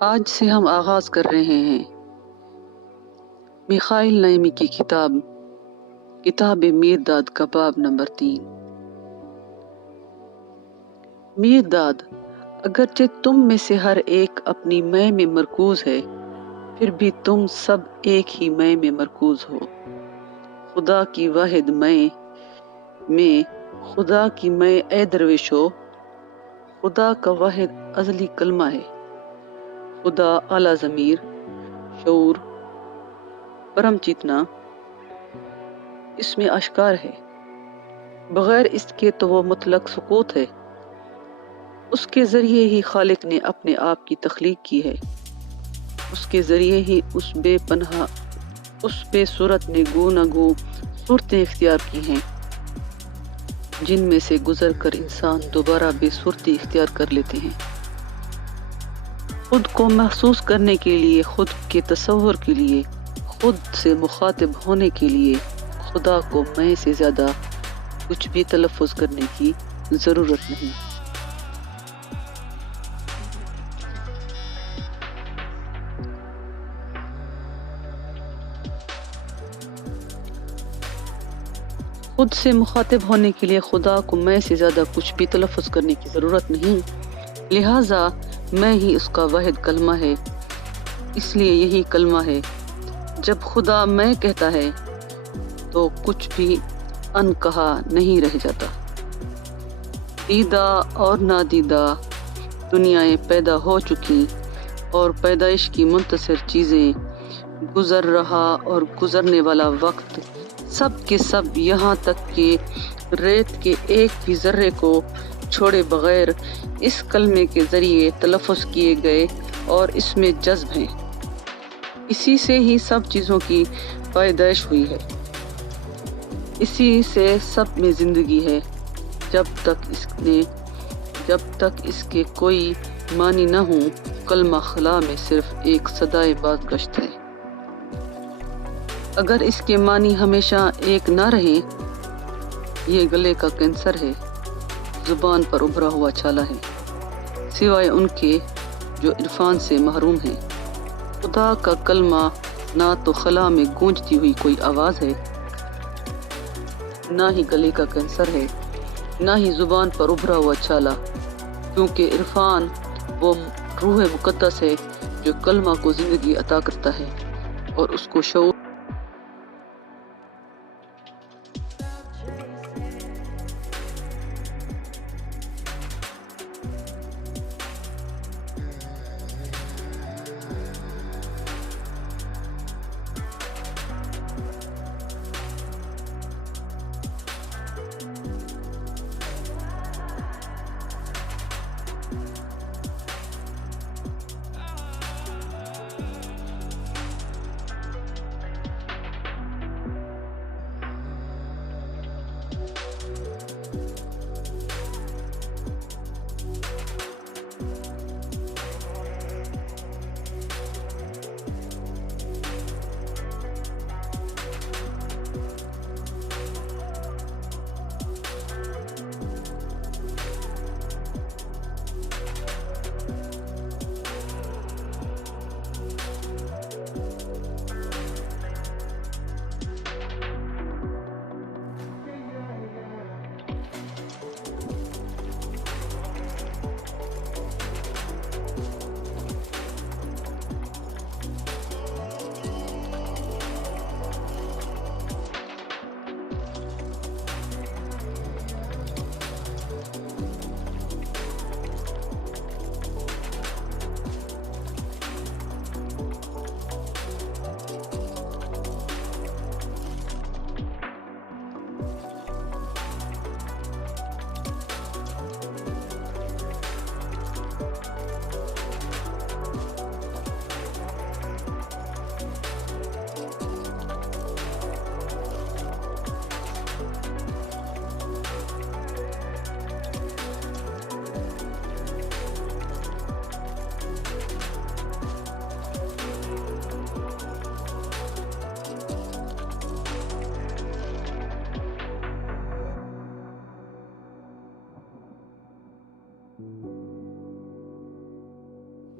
آج سے ہم آغاز کر رہے ہیں میخائیل نعیمی کی کتاب میرداد کا باب نمبر 3۔ میرداد، اگرچہ تم میں سے ہر ایک اپنی میں میں مرکوز ہے، پھر بھی تم سب ایک ہی میں مرکوز ہو۔ خدا کی واحد میں خدا کی میں اے درویشو، خدا کا واحد ازلی کلمہ ہے۔ خدا اعلیٰ ضمیر، شعور، پرم چیتنا اس میں اشکار ہے۔ بغیر اس کے تو وہ مطلق سکوت ہے۔ اس کے ذریعے ہی خالق نے اپنے آپ کی تخلیق کی ہے۔ اس کے ذریعے ہی اس بے صورت نے گو نہ گو صورتیں اختیار کی ہیں، جن میں سے گزر کر انسان دوبارہ بے صورتی اختیار کر لیتے ہیں۔ خود کو محسوس کرنے کے لیے، خود کے تصور کے لیے، خود سے مخاطب ہونے کے لیے خدا کو میں سے زیادہ کچھ بھی تلفظ کرنے کی ضرورت نہیں۔ خود سے مخاطب ہونے کے لیے خدا کو میں سے زیادہ کچھ بھی تلفظ کرنے کی ضرورت نہیں، لہٰذا میں ہی اس کا واحد کلمہ ہے۔ اس لیے یہی کلمہ ہے، جب خدا میں کہتا ہے تو کچھ بھی ان کہا نہیں رہ جاتا۔ دیدہ اور نادیدہ دنیائیں پیدا ہو چکی اور پیدائش کی منتصر چیزیں، گزر رہا اور گزرنے والا وقت، سب کے سب یہاں تک کہ ریت کے ایک بھی ذرے کو چھوڑے بغیر اس کلمے کے ذریعے تلفظ کیے گئے اور اس میں جذب ہیں۔ اسی سے ہی سب چیزوں کی پیدائش ہوئی ہے، اسی سے سب میں زندگی ہے۔ جب تک اس کے کوئی معنی نہ ہوں، کلمہ خلا میں صرف ایک صدائے بازگشت ہے۔ اگر اس کے معنی ہمیشہ ایک نہ رہے، یہ گلے کا کینسر ہے، زبان پر ابھرا ہوا چھالا ہے، سوائے ان کے جو عرفان سے محروم ہیں۔ خدا کا کلمہ نہ تو خلا میں گونجتی ہوئی کوئی آواز ہے، نہ ہی گلے کا کینسر ہے، نہ ہی زبان پر ابھرا ہوا چھالا، کیونکہ عرفان وہ روح مقدس ہے جو کلمہ کو زندگی عطا کرتا ہے اور اس کو شعور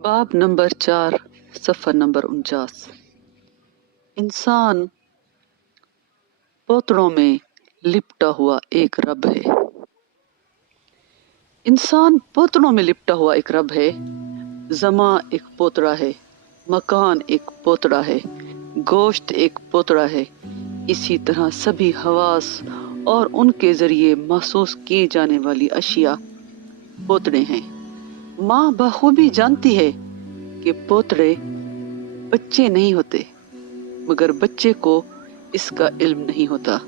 बाब नंबर 4 सफ़र नंबर 49। इंसान पोतड़ों में लिपटा हुआ एक रब है। इंसान पोतड़ों में लिपटा हुआ एक रब है। ज़मा एक पोतड़ा है, मकान एक पोतड़ा है, गोश्त एक पोतड़ा है। इसी तरह सभी हवास और उनके जरिए महसूस की जाने वाली अशिया पोतड़े हैं। माँ बखूबी जानती है कि पोतड़े बच्चे नहीं होते, मगर बच्चे को इसका इल्म नहीं होता।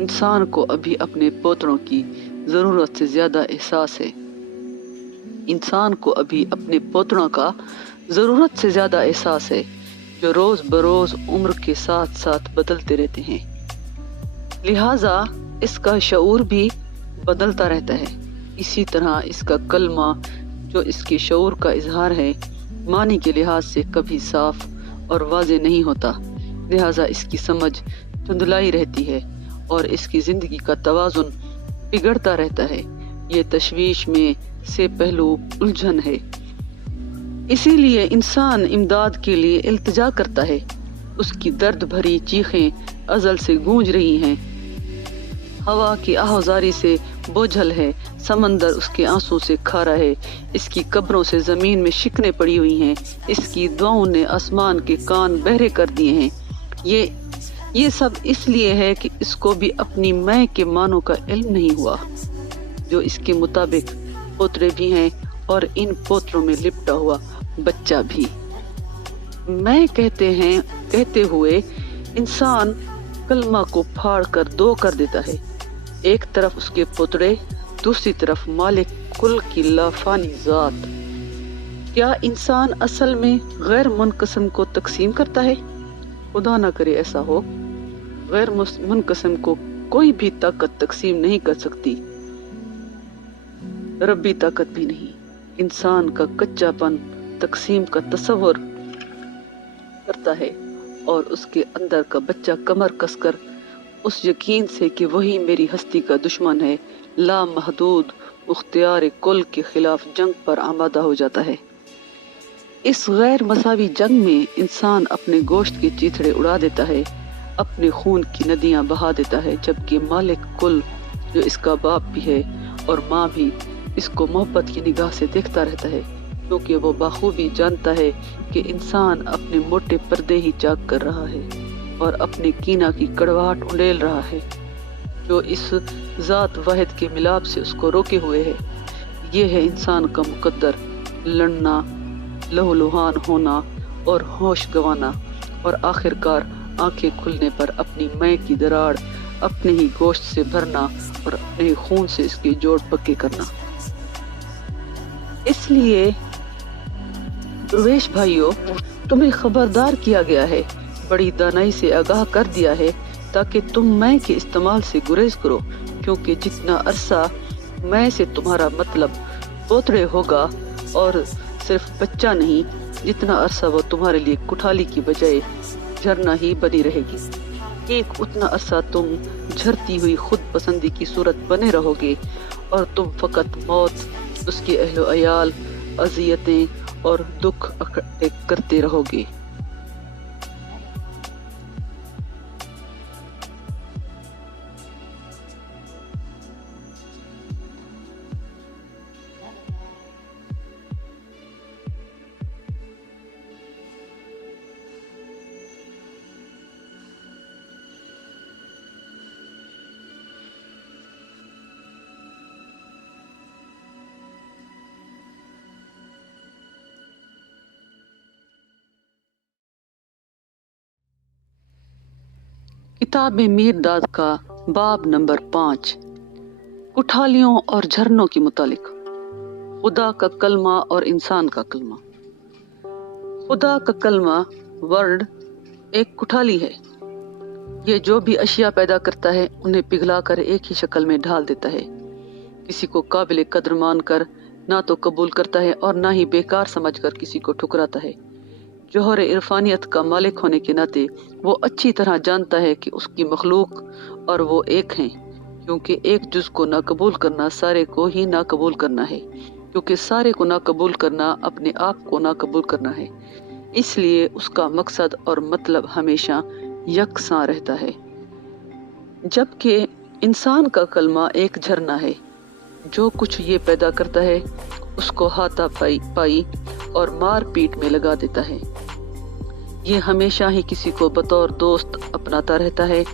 इंसान को अभी अपने पोतड़ों की जरूरत से ज्यादा एहसास है। इंसान को अभी अपने पोतड़ों का जरूरत से ज्यादा एहसास है, जो रोज बरोज उम्र के साथ साथ बदलते रहते हैं। लिहाजा इसका शऊर भी बदलता रहता है। इसी तरह इसका कलमा, जो इसके शऊर का इजहार है, मानी के लिहाज से कभी साफ और वाज़े नहीं होता। लिहाजा इसकी समझ धुंधलाई रहती है और इसकी जिंदगी का तवाजुन बिगड़ता रहता है। ये तशवीश में से पहलू उलझन है। इसीलिए इंसान इमदाद के लिए इल्तिजा करता है। उसकी दर्द भरी चीखें अजल से गूंज रही हैं। हवा की आहोजारी से बोझल है, समंदर उसके आंसू से खारा है। इसकी कब्रों से जमीन में शिकने पड़ी हुई हैं। इसकी दुआओं ने आसमान के कान बहरे कर दिए हैं। ये सब इसलिए है कि इसको भी अपनी मैं के मानों का इल्म नहीं हुआ, जो इसके मुताबिक पोतरे भी हैं और इन पोतरों में लिपटा हुआ बच्चा भी। मैं कहते हुए इंसान कलमा को फाड़ कर दो कर देता है। एक तरफ उसके पोतरे, दूसरी तरफ मालिक कुल की लाफानी जात। क्या इंसान असल में गैर मुनकसम को तकसीम करता है? खुदा ना करे ऐसा हो। गैर मुनकसम को कोई भी ताकत तकसीम नहीं कर सकती, रब्बी ताकत भी नहीं। इंसान का कच्चापन तकसीम का तस्वर करता है और उसके अंदर का बच्चा कमर कसकर उस यकीन से कि वही मेरी हस्ती का दुश्मन है, लामहदूद मुख्तियार कुल के खिलाफ जंग पर आमादा हो जाता है। इस गैर मसावी जंग में इंसान अपने गोश्त के चीथड़े उड़ा देता है, अपने खून की नदियां बहा देता है, जबकि मालिक कुल, जो इसका बाप भी है और माँ भी, इसको मोहब्बत की निगाह से देखता रहता है, क्योंकि वो बखूबी जानता है कि इंसान अपने मोटे पर्दे ही चाक कर रहा है और अपने कीना की कड़वाहट उड़ेल रहा है, जो इस जात वाहिद के मिलाप से उसको रोके हुए है। ये है इंसान का मुकद्दर, लड़ना, लहूलुहान होना और होश गंवाना, और आखिरकार आंखें खुलने पर अपनी मैं की दरार अपने ही गोश्त से भरना और अपने ही खून से इसके जोड़ पक्के करना। इसलिए प्रवेश भाइयों, तुम्हें खबरदार किया गया है, बड़ी दानाई से आगाह कर दिया है, ताकि तुम मैं के इस्तेमाल से गुरेज करो, क्योंकि जितना अरसा मैं से तुम्हारा मतलब पोतरे होगा और सिर्फ बच्चा नहीं, जितना अरसा वो तुम्हारे लिए कुठाली की बजाय झरना ही बनी रहेगी, ठीक उतना अरसा तुम झरती हुई खुद पसंदी की सूरत बने रहोगे और तुम फकत मौत, उसके अहलो अयाल, अजियतें और दुख करते रहोगे। किताब मीरदाद का बाब नंबर 5, कुठालियों और झरनों के मुतालिक। खुदा का कलमा और इंसान का कलमा। खुदा का कलमा वर्ड एक कुठाली है। ये जो भी अशिया पैदा करता है उन्हें पिघलाकर एक ही शक्ल में ढाल देता है। किसी को काबिल कद्र मानकर ना तो कबूल करता है और ना ही बेकार समझकर किसी को ठुकराता है। जोहर इरफानियत का मालिक होने के नाते वो अच्छी तरह जानता है कि उसकी मखलूक और वो एक हैं। क्योंकि एक जुज को ना कबूल करना सारे को ही ना कबूल करना है, क्योंकि सारे को ना कबूल करना अपने आप को ना कबूल करना है। इसलिए उसका मकसद और मतलब हमेशा यकसां रहता है। जबकि इंसान का कलमा एक झरना है, जो कुछ ये पैदा करता है उसको हाथा पाई और मार पीट में लगा देता है। ये हमेशा ही किसी को बतौर दोस्त अपनाता रहता है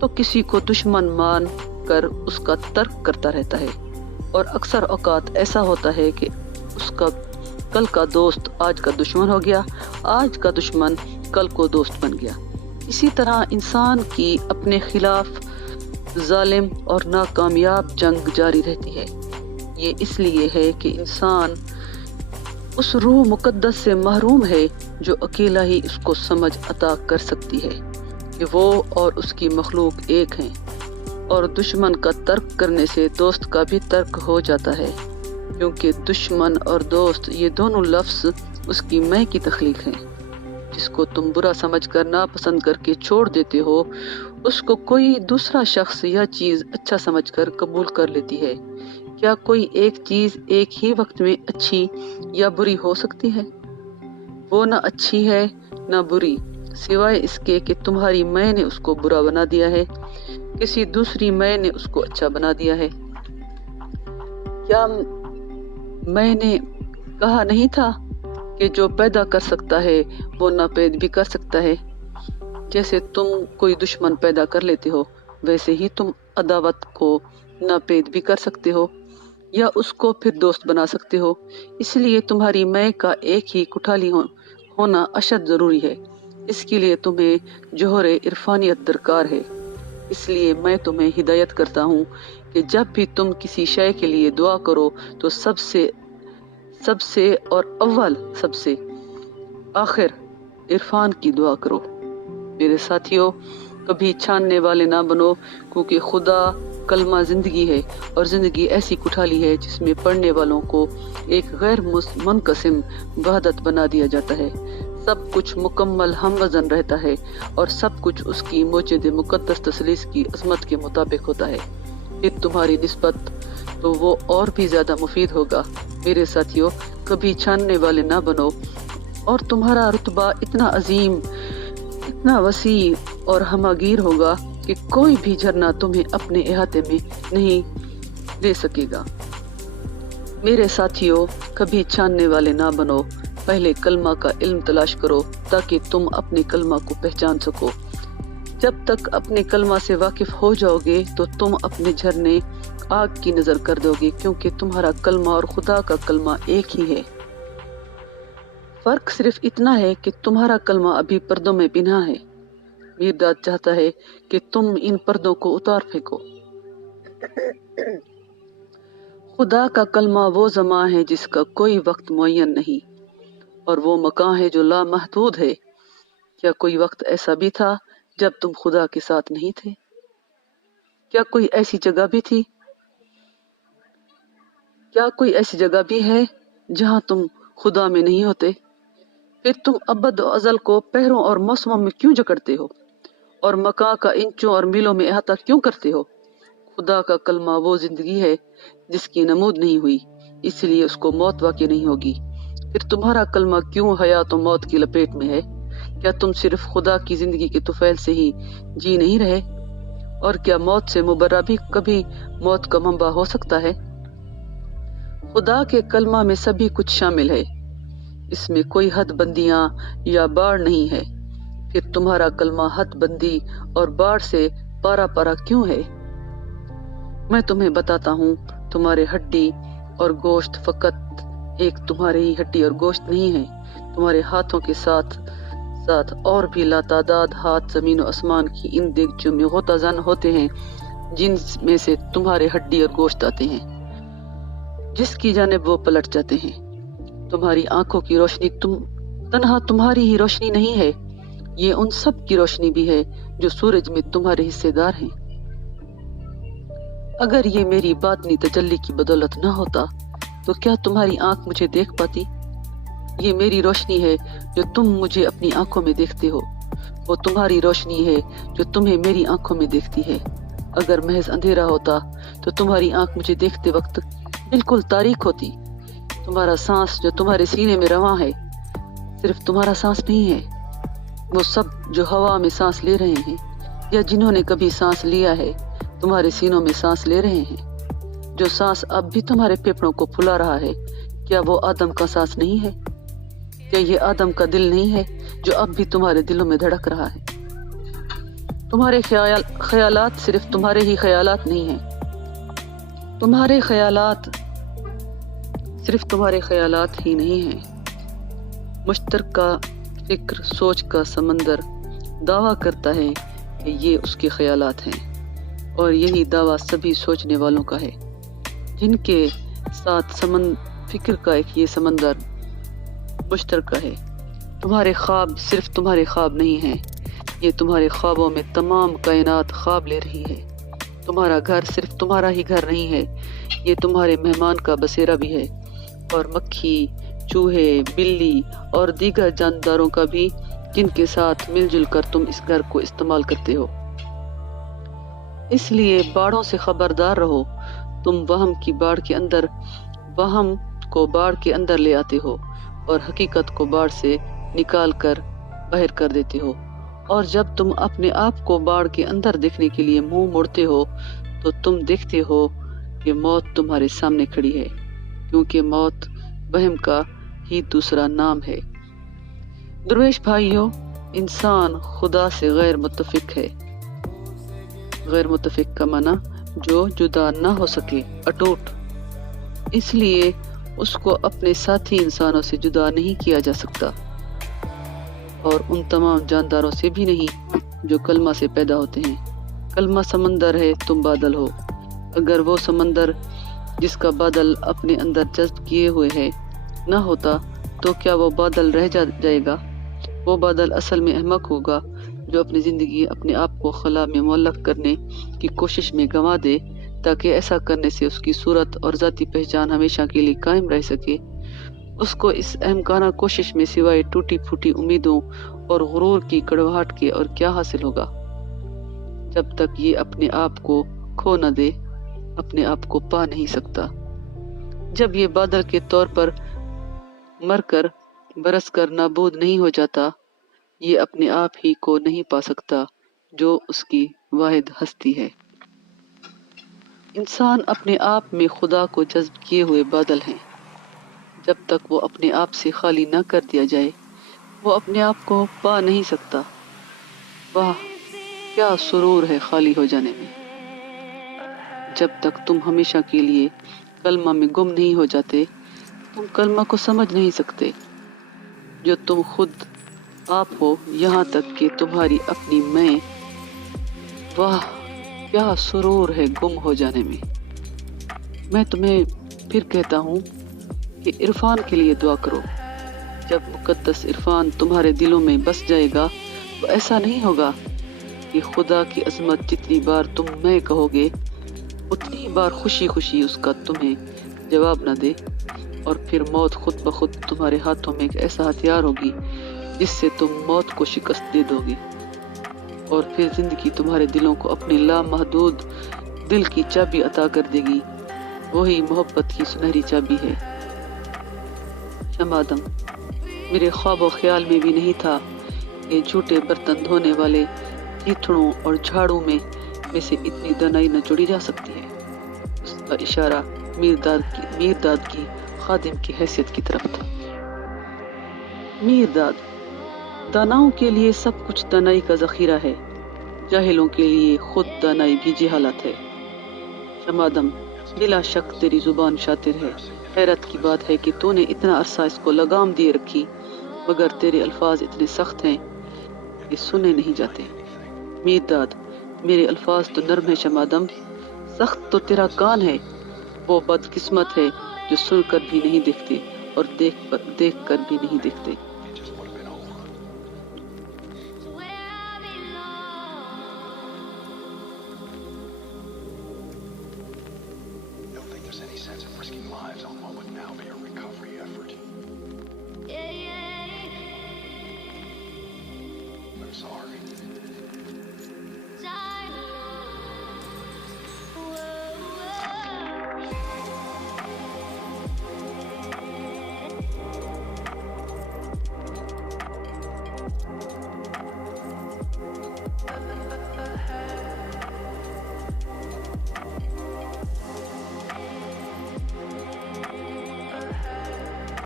तो किसी को दुश्मन मान कर उसका तर्क करता रहता है, और अक्सर औकात ऐसा होता है कि उसका कल का दोस्त आज का दुश्मन हो गया, आज का दुश्मन कल को दोस्त बन गया। इसी तरह इंसान की अपने खिलाफ जालिम और नाकामयाब जंग जारी रहती है। ये इसलिए है कि इंसान उस रूह मुकद्दस से महरूम है जो अकेला ही उसको समझ अता कर सकती है कि वो और उसकी मखलूक एक हैं, और दुश्मन का तर्क करने से दोस्त का भी तर्क हो जाता है, क्योंकि दुश्मन और दोस्त ये दोनों लफ्ज़ उसकी मैं की तख्लीक हैं। जिसको तुम बुरा समझकर नापसंद करके छोड़ देते हो, उसको कोई दूसरा शख्स या चीज़ अच्छा समझकर कबूल कर लेती है। क्या कोई एक चीज़ एक ही वक्त में अच्छी या बुरी हो सकती है? वो ना अच्छी है ना बुरी, सिवाय इसके कि तुम्हारी मैं ने उसको बुरा बना दिया है, किसी दूसरी मैं ने उसको अच्छा बना दिया है। क्या मैंने कहा नहीं था कि जो पैदा कर सकता है वो नापैद भी कर सकता है? जैसे तुम कोई दुश्मन पैदा कर लेते हो, वैसे ही तुम अदावत को नापैद भी कर सकते हो या उसको फिर दोस्त बना सकते हो। इसलिए तुम्हारी मैं का एक ही कुठाली होना अशद ज़रूरी है। इसके लिए तुम्हें जोहर इरफानियत दरकार है। इसलिए मैं तुम्हें हिदायत करता हूँ कि जब भी तुम किसी शय के लिए दुआ करो तो सबसे और अव्वल सबसे आखिर इरफान की दुआ करो। मेरे साथियों, कभी छानने वाले ना बनो, क्योंकि खुदा कलमा जिंदगी है और जिंदगी ऐसी कुठाली है जिसमें पढ़ने वालों को एक गैर मुनकसिम वहदत बना दिया जाता है। सब कुछ मुकम्मल हम वजन रहता है और सब कुछ उसकी मौजूद मुकद्दस तसलीस की अजमत के मुताबिक होता है। फिर तुम्हारी निस्बत तो वो और भी ज्यादा मुफीद होगा। मेरे साथियों, कभी छानने वाले ना बनो, और तुम्हारा रुतबा इतना अजीम, इतना वसी और हमागीर होगा कि कोई भी झरना तुम्हें अपने इहाते में नहीं ले सकेगा। मेरे साथियों, कभी छानने वाले ना बनो, पहले कलमा का इल्म तलाश करो ताकि तुम अपने कलमा को पहचान सको। जब तक अपने कलमा से वाकिफ हो जाओगे तो तुम अपने झरने आग की नजर कर दोगे, क्योंकि तुम्हारा कलमा और खुदा का कलमा एक ही है। फर्क सिर्फ इतना है कि तुम्हारा कलमा अभी पर्दों में पिना है। मीरदाद चाहता है कि तुम इन पर्दों को उतार फेंको। खुदा का कलमा वो ज़मा है जिसका कोई वक्त मुअय्यन नहीं, और वो मकान है जो लामहदूद है। क्या कोई वक्त ऐसा भी था जब तुम खुदा के साथ नहीं थे? क्या कोई ऐसी जगह भी थी? क्या कोई ऐसी जगह भी है जहां तुम खुदा में नहीं होते? फिर तुम अबद और अजल को पहरों और मौसमों में क्यों जकड़ते हो और मका का इंचों और मीलों में अहाता क्यों करते हो? खुदा का कलमा वो जिंदगी है जिसकी नमूद नहीं हुई, इसलिए उसको मौत वाक़ई नहीं होगी। फिर तुम्हारा कलमा क्यों हयात और मौत की लपेट में है? क्या तुम सिर्फ खुदा की जिंदगी के तुफैल से ही जी नहीं रहे? और क्या मौत से मुबर्रा भी कभी मौत का मंबा हो सकता है? खुदा के कलमा में सभी कुछ शामिल है, इसमें कोई हद बंदियां या बाढ़ नहीं है। फिर तुम्हारा कलमा हद बंदी और बाढ़ से पारा पारा क्यों है? मैं तुम्हें बताता हूँ, तुम्हारे हड्डी और गोश्त फकत एक तुम्हारे ही हड्डी और गोश्त नहीं है। तुम्हारे हाथों के साथ साथ और भी लातादाद हाथ जमीन और आसमान की इन देगचों में होताजन होते हैं, जिनमें से तुम्हारे हड्डी और गोश्त आते हैं। जिसकी जानिब वो पलट जाते हैं। तुम्हारी आंखों की रोशनी तन्हा तुम्हारी ही रोशनी नहीं है, ये उन सब की रोशनी भी है जो सूरज में तुम्हारे हिस्सेदार हैं। अगर ये मेरी बातनी तजल्ली की बदौलत न होता तो क्या तुम्हारी आंख मुझे देख पाती? ये मेरी रोशनी है जो तुम मुझे अपनी आंखों में देखते हो, वो तुम्हारी रोशनी है जो तुम्हें मेरी आंखों में देखती है। اگر محض اندھیرا ہوتا تو تمہاری آنکھ مجھے دیکھتے وقت بالکل تاریک ہوتی۔ تمہارا سانس جو تمہارے سینے میں رواں ہے صرف تمہارا سانس نہیں ہے، وہ سب جو ہوا میں سانس لے رہے ہیں یا جنہوں نے کبھی سانس لیا ہے تمہارے سینوں میں سانس لے رہے ہیں۔ جو سانس اب بھی تمہارے پھیپھڑوں کو پھلا رہا ہے، کیا وہ آدم کا سانس نہیں ہے؟ کیا یہ آدم کا دل نہیں ہے جو اب بھی تمہارے دلوں میں دھڑک رہا ہے؟ تمہارے خیالات صرف تمہارے ہی خیالات نہیں ہیں، تمہارے خیالات صرف تمہارے خیالات ہی نہیں ہیں۔ مشترکہ فکر سوچ کا سمندر دعویٰ کرتا ہے کہ یہ اس کے خیالات ہیں، اور یہی دعویٰ سبھی سوچنے والوں کا ہے جن کے ساتھ فکر کا ایک یہ سمندر مشترکہ ہے۔ تمہارے خواب صرف تمہارے خواب نہیں ہیں، یہ تمہارے خوابوں میں تمام کائنات خواب لے رہی ہے۔ تمہارا گھر صرف تمہارا ہی گھر نہیں ہے، یہ تمہارے مہمان کا بسیرا بھی ہے، اور مکھی، چوہے، بلی اور دیگر جانداروں کا بھی، جن کے ساتھ مل جل کر تم اس گھر کو استعمال کرتے ہو۔ اس لیے باڑوں سے خبردار رہو، تم وہم کو باڑ کے اندر لے آتے ہو اور حقیقت کو باڑ سے نکال کر باہر کر دیتے ہو، اور جب تم اپنے آپ کو باڑ کے اندر دیکھنے کے لیے منہ موڑتے ہو تو تم دیکھتے ہو کہ موت تمہارے سامنے کھڑی ہے، کیونکہ موت وہم کا ہی دوسرا نام ہے۔ درویش بھائیوں، انسان خدا سے غیر متفق ہے۔ غیر متفق کا معنی جو جدا نہ ہو سکے، اٹوٹ۔ اس لیے اس کو اپنے ساتھی انسانوں سے جدا نہیں کیا جا سکتا، اور ان تمام جانداروں سے بھی نہیں جو کلمہ سے پیدا ہوتے ہیں۔ کلمہ سمندر ہے، تم بادل ہو۔ اگر وہ سمندر جس کا بادل اپنے اندر جذب کیے ہوئے ہے نہ ہوتا تو کیا وہ بادل رہ جائے گا؟ وہ بادل اصل میں احمق ہوگا جو اپنی زندگی اپنے آپ کو خلا میں معلق کرنے کی کوشش میں گنوا دے تاکہ ایسا کرنے سے اس کی صورت اور ذاتی پہچان ہمیشہ کے لیے قائم رہ سکے۔ اس کو اس احمقانہ کوشش میں سوائے ٹوٹی پھوٹی امیدوں اور غرور کی کڑواہٹ کے اور کیا حاصل ہوگا؟ جب تک یہ اپنے آپ کو کھو نہ دے، اپنے آپ کو پا نہیں سکتا۔ جب یہ بادل کے طور پر مر کر برس کر نابود نہیں ہو جاتا، یہ اپنے آپ ہی کو نہیں پا سکتا جو اس کی واحد ہستی ہے۔ انسان اپنے آپ میں خدا کو جذب کیے ہوئے بادل ہیں۔ جب تک وہ اپنے آپ سے خالی نہ کر دیا جائے، وہ اپنے آپ کو پا نہیں سکتا۔ واہ، کیا سرور ہے خالی ہو جانے میں! جب تک تم ہمیشہ کے لیے کلمہ میں گم نہیں ہو جاتے، تم کلمہ کو سمجھ نہیں سکتے جو تم خود آپ ہو، یہاں تک کہ تمہاری اپنی میں۔ واہ، کیا سرور ہے گم ہو جانے میں! میں تمہیں پھر کہتا ہوں کہ عرفان کے لیے دعا کرو۔ جب مقدس عرفان تمہارے دلوں میں بس جائے گا تو ایسا نہیں ہوگا کہ خدا کی عظمت جتنی بار تم میں کہو گے اتنی بار خوشی خوشی اس کا تمہیں جواب نہ دے، اور پھر موت خود بخود تمہارے ہاتھوں میں ایک ایسا ہتھیار ہوگی جس سے تم موت کو شکست دے دو گے، اور پھر زندگی تمہارے دلوں کو اپنی لامحدود دل کی چابی عطا کر دے گی۔ وہی محبت کی سنہری چابی ہے۔ شمادم، میرے خواب و خیال میں بھی نہیں تھا کہ جھوٹے برتن دھونے والے چیتھڑوں اور جھاڑو میں سے اتنی دانائی نہ جوڑی جا سکتی ہے۔ اس کا اشارہ میرداد کی خادم کی حیثیت کی طرف تھا۔ میرداد، داناؤں کے لیے سب کچھ دانائی کا ذخیرہ ہے، جاہلوں کے لیے خود دانائی بھی جہالت ہے۔ شمادم، بلا شک تیری زبان شاطر ہے۔ حیرت کی بات ہے کہ تو نے اتنا عرصہ اس کو لگام دیے رکھی، مگر تیرے الفاظ اتنے سخت ہیں کہ سنے نہیں جاتے۔ میرداد، میرے الفاظ تو نرم ہے شمادم، سخت تو تیرا کان ہے۔ وہ بدقسمت ہے جو سن کر بھی نہیں دیکھتے اور دیکھ کر بھی نہیں دیکھتے۔ Don't think there's any sense of risking lives on what would now be a recovery effort.